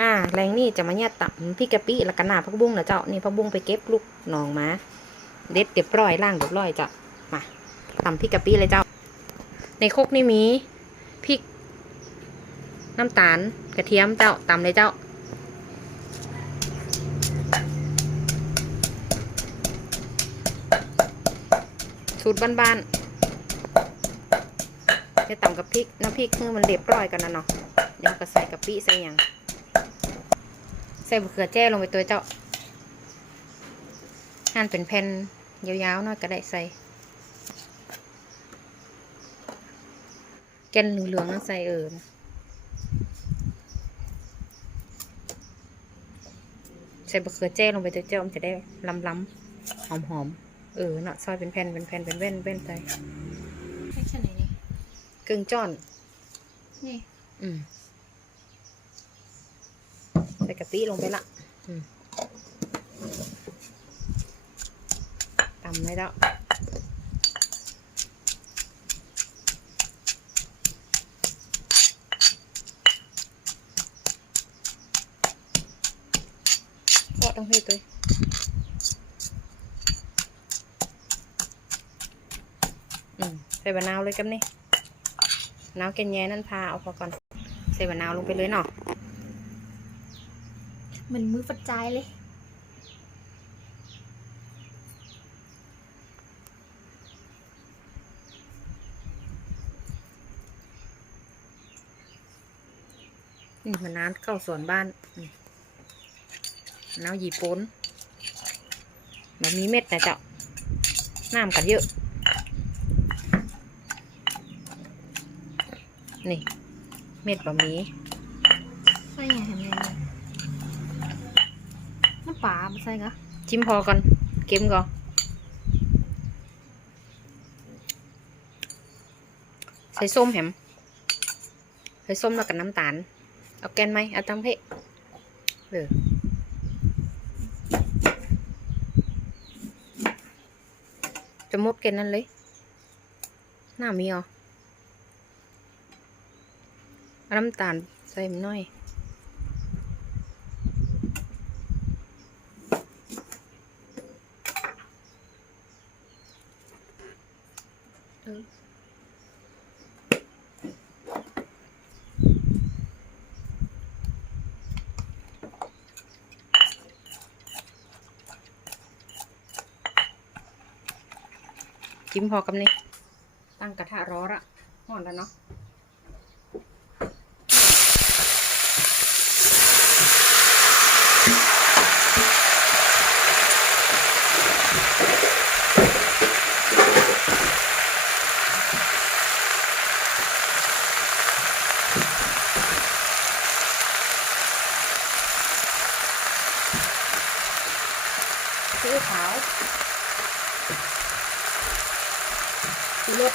อ่าแรงนี่จะมาเนี่ยตับพริกกะปิล้วก็หน้าผักบุ้งนะเจ้านี่ผักบุ้งไปเก็บลูกหนองมาเด็ดเรียบร้อยล่างเรียบร้อยเจ้ามาตำพริกกะปิเลยเจ้า ในคกนี่มีพริกน้ำตาลกระเทียมเจ้าตำเลยเจ้าสูตรบ้านๆจะตำกับพริกน้ำพริกคือมันเรียบร้อยกันนะเนาะเดี๋ยวก็ใส่กะปิใส่ยัง ส่บะเขือแจ้ลงไปตัวเจ้าหั่นเป็นแผ่นยาวๆหน่อยก็ได้ใส่แกนเหลืองๆนั่นใส่เอิญใส่บะเขือแจ้ลงไปตัวเจ้ามันจะได้ล้ำๆหอมๆเออเนาะซอยเป็นแผ่นเป็นแผ่นเป็นแว่นแว่นใส่แค่แค่ไหนนี่กึ่งจ้อน นี่ อืม ใส่กะปิลงไปละตำเลยแล้วก็ต้องให้ตัวอืมใส่บะนาวเลยกับนี่น้ำแกงแย่นั่นพาเอาพอก่อน ใส่มะนาวลงไปเลยเนาะ มือนมือฟัดใจายเลย นี่มะนาวเข้าสวนบ้านนี่มะนาวหยีปนแบบมีเม็ดนะเจ้าน้ำกันเยอะ นี่ เม็ดบะหมี่ใส่ไงทำไงเนี่ยน้ำ ปลาไม่ใส่กะชิมพอก่อนเค็มก่อนใส่ส้มแหมใส่ส้มแล้วกับน้ำตาล เอาแกนไหมเอาตั้งเพะเออจะมดแกนนั่นเลยหน้ามีอะเอน้ำตาลใส่หน่อย เออ จิ้มพอกับนี่ ตั้งกระทะร้อนละห่อนแล้วเนาะ ซีอิ๊วขาวซีรส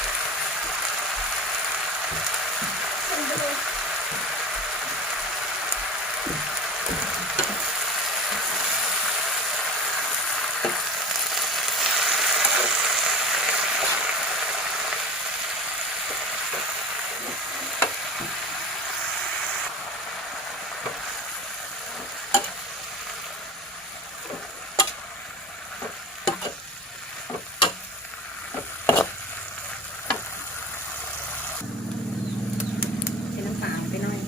ใส่น้ำเปล่าไปหน่อย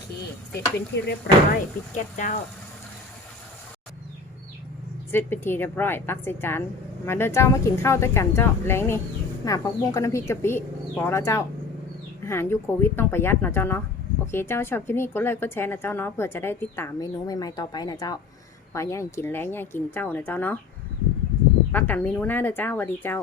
โอ เสร็จเป็นที่เรียบร้อย ปิดแก๊สเจ้า เสร็จเป็นที่เรียบร้อย ตักใส่จานมาเด้อเจ้ามากินข้าวด้วยกันเจ้าแรงนี่หน้าพักบุ้งกับน้ำพริกกะปิพอแล้วเจ้า อาหารยุคโควิดต้องประหยัดนะเจ้าเนาะโอเคเจ้าชอบคลิปนี้กดไลค์กดแชร์นะเจ้าเนาะเพื่อจะได้ติดตามเมนูใหม่ๆต่อไปนะเจ้าว่าย่างกินแรงย่างกินเจ้านะเจ้าเนาะปักกันเมนูหน้าเด้อเจ้าสวัสดีเจ้า